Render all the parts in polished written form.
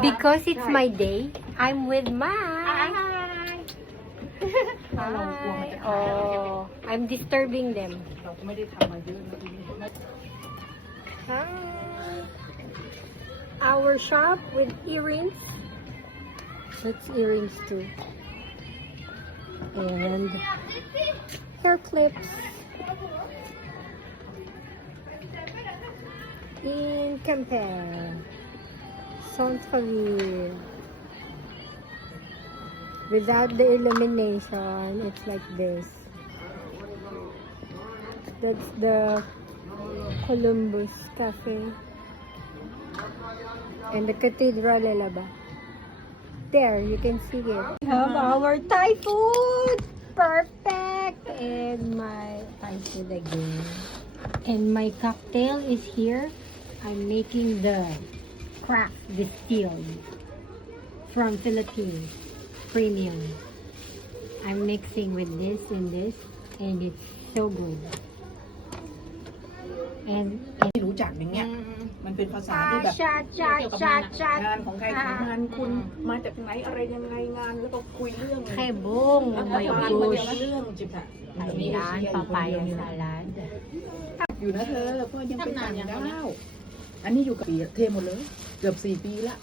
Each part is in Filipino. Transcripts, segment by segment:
Because it's my day, I'm with my... Hi. Oh, I'm disturbing them. เราก็ไม่ได้ทำมาเยอะนะทีนี้ Hi. Our shop with earrings. That's earrings too. And hair clips. In Compare. Centreville. Without the illumination, it's like this. That's the Columbus Cafe. And the cathedral, ba? There, you can see it. We have our Thai food! Perfect! And my Thai food again. And my cocktail is here. I'm making the craft distilled from Philippines. Premium. I'm mixing with this and this, and it's so good. And ไม่รู้จักอย่างเงี้ยมันเป็นภาษาที่แบบ chat งานของใครของงานคุณมาจากไหนอะไรยังไงงานแล้วก็คุยเรื่อง Hey boom! Oh my เรื่อง gosh! เรื่องจิบอะ Ayan, papaya salad. อยู่นะเธอเพราะยังเป็นต่างด้าวอันนี้อยู่กับปีเทหมดเลยเกือบ4 ปีละ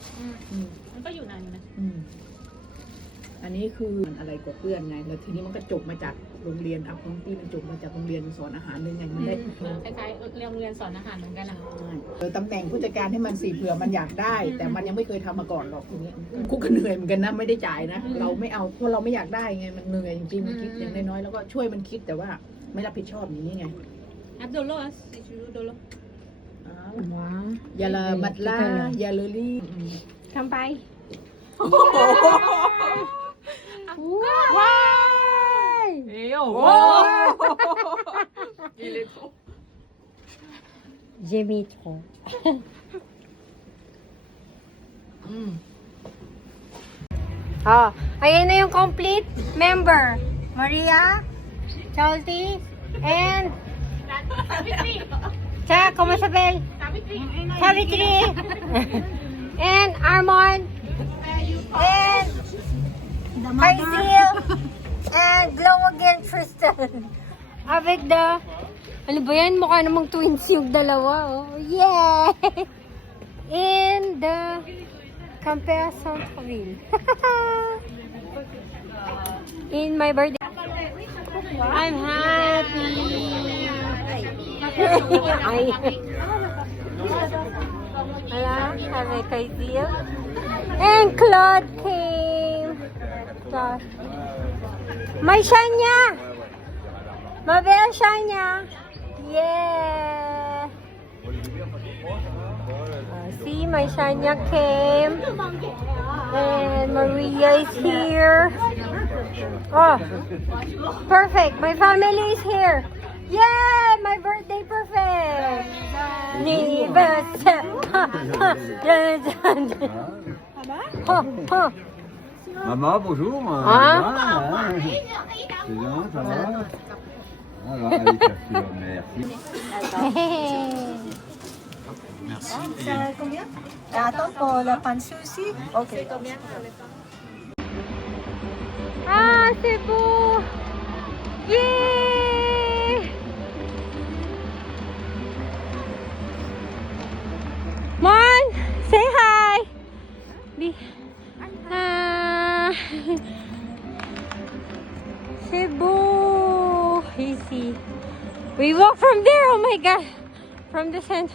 มันก็อยู่นานอยู่นะ อันนี้คือมันอะไรกว่าเพื่อนไงแล้วทีนี้มันก็จบมาจากโรงเรียนเอาของพี่มันจบมาจากโรงเรียนสอนอาหารนึงไงมันได้ คล้ายๆโรงเรียนสอนอาหารเหมือนกันอ่ะ ตำแหน่งผู้จัดการให้มัน4เผื่อมันอยากได้ แต่มันยังไม่เคยทำมาก่อนหรอกทีนี้กูก็เหนื่อยเหมือนกันนะไม่ได้จ่ายนะเราไม่เอาเพราะเราไม่อยากได้ไงมันเหนื่อยจริงๆมันคิดอย่างน้อยๆแล้วก็ช่วยมันคิดแต่ว่าไม่รับผิดชอบอย่างนี้ไง อัพโดโลสซิชูโดโล Wow. ยาลามัดลายาเลอรี่ Kampay. Wow! Why? เอ้ยโอ้โห Jimito. Oh, ayan na yung complete member. Maria, Chalty, and ¿cómo se ve? Savitri. And Armand. And Faisal. And Glow Again Tristan. Avec the... Ano ba yan? Mukha namang twins yung dalawa. Oh. Yeah! In the Campea Centreville. In my birthday. I'm happy. Hello, sabi kay Dio. And Claude came. Claude. May Shanya! Mabel Shanya! Yeah! See, my Shanya came. And Maria is here. Oh, perfect. My family is here. Yeah, my birthday perfect. Maman, bonjour. Ah. C'est bien, ça va? Alors, allez, merci. Combien? Attends pour la pan sushi. Ok. Ah, c'est beau. Yeah. Mon, say hi. Cebu. Easy. We walk from there. Oh my God. From the center.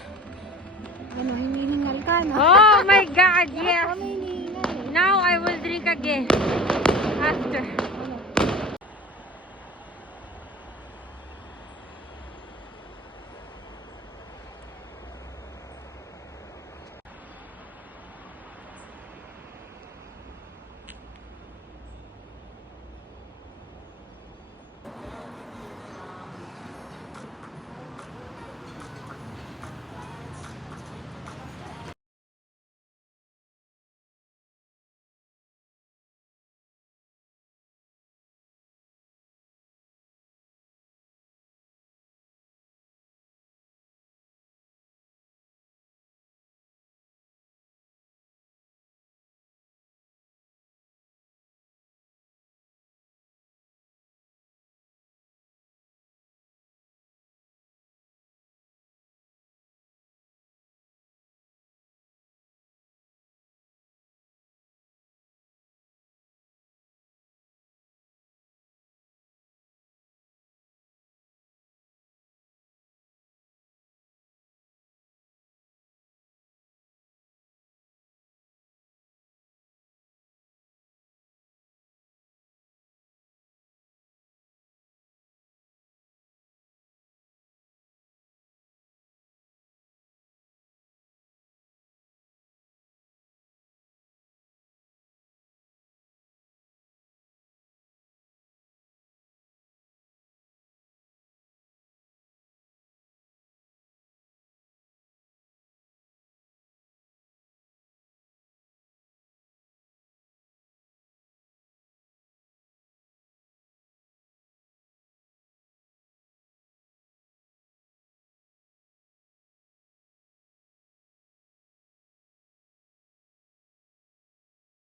Ano, hinihingal ka na? Oh my God. Yeah. Now I will drink again. After.